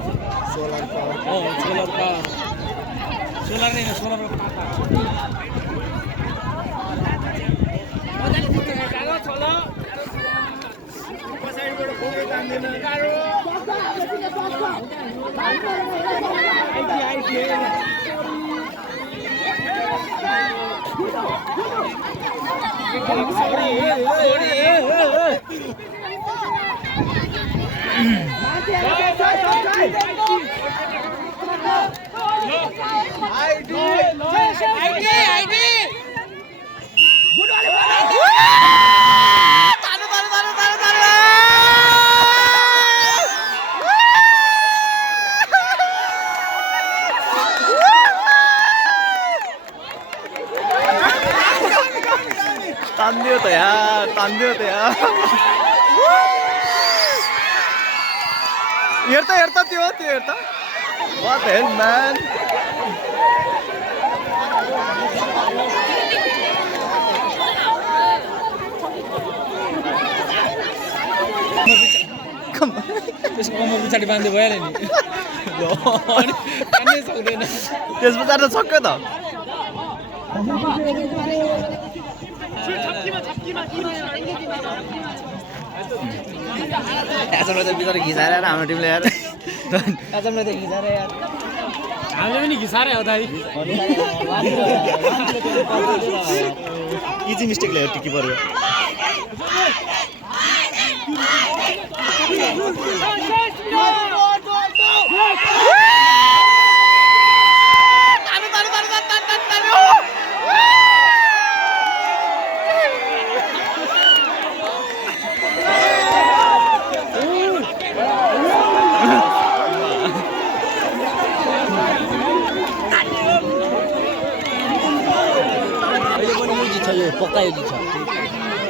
Solar power solar का solar नहीं solar तान्दियो त यार हेर त त्यो हेर त What the hell, man? त्यसको कमर पछाडि बाँध्दै भइहाल्यो नि सक्दैन त्यस पछाडि त छक्कै त एचएमले त बिचरा घिसाएर हाम्रो टिमले यार एचएमले त घिसाएर यार हामीले पनि घिसारै हो दाइ इजी मिस्टेक ल्यायो टिकी पर्यो पक्का यो जित्छ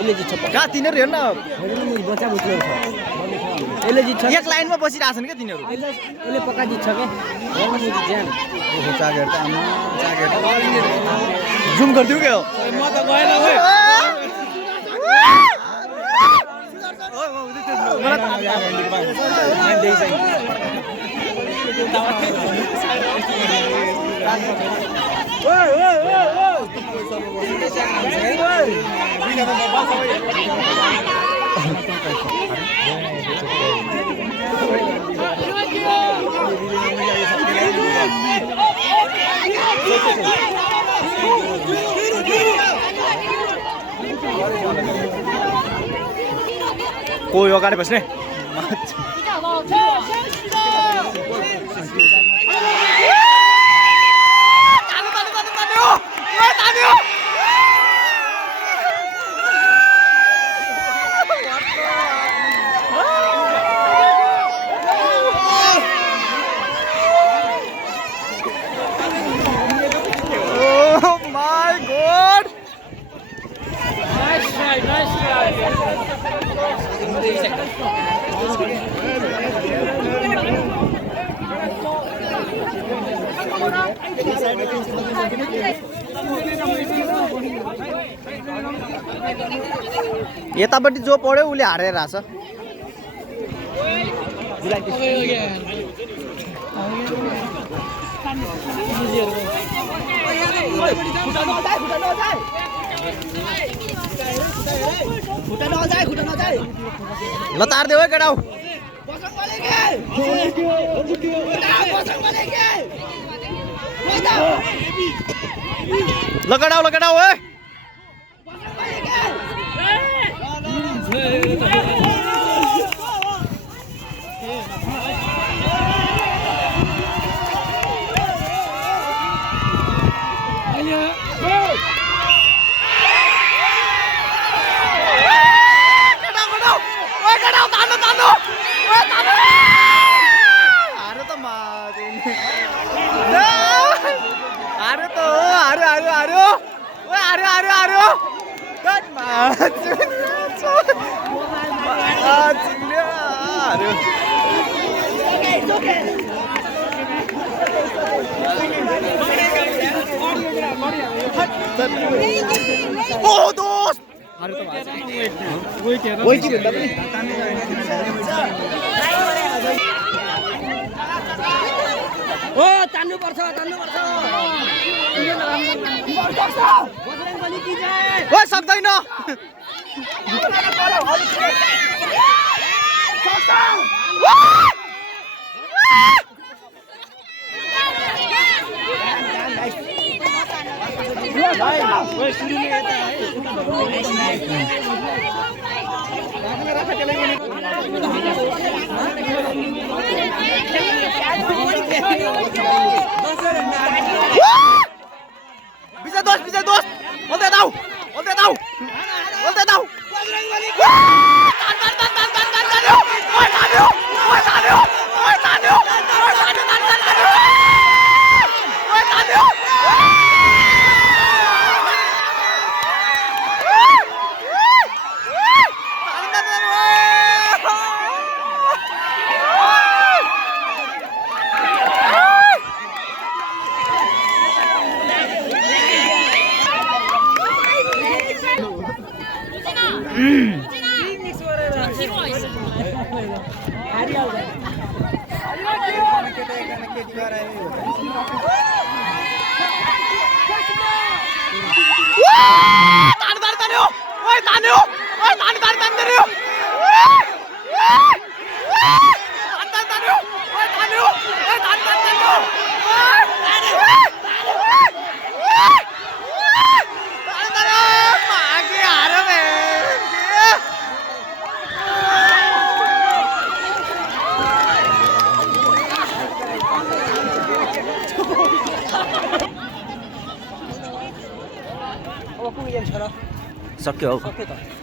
यसले जित्छ कहाँ तिनीहरू हेर्न बच्चा बुच्चा छ यसले जित्छ एक लाइनमा बसिरहेको छन् क्या तिनीहरू यसले पक्का जित्छ के चागेर त आमा चागेर जुम गरिदिउ क्या हो म त गएन ओइ कोही अगाडि बस्ने यतापट्टि जो पढ्यो उसले हारेर आछ ल तार्दे हो केटाउ ल केटाउ ओए Oh, दोस्त वही की भन्दा पनि तान्नुपर्छ तान्नुपर्छ ओइ सक्दैन विजय दोस्त बोल्दै दाउ अब कुन गेम छ र सक्यो सक्यो त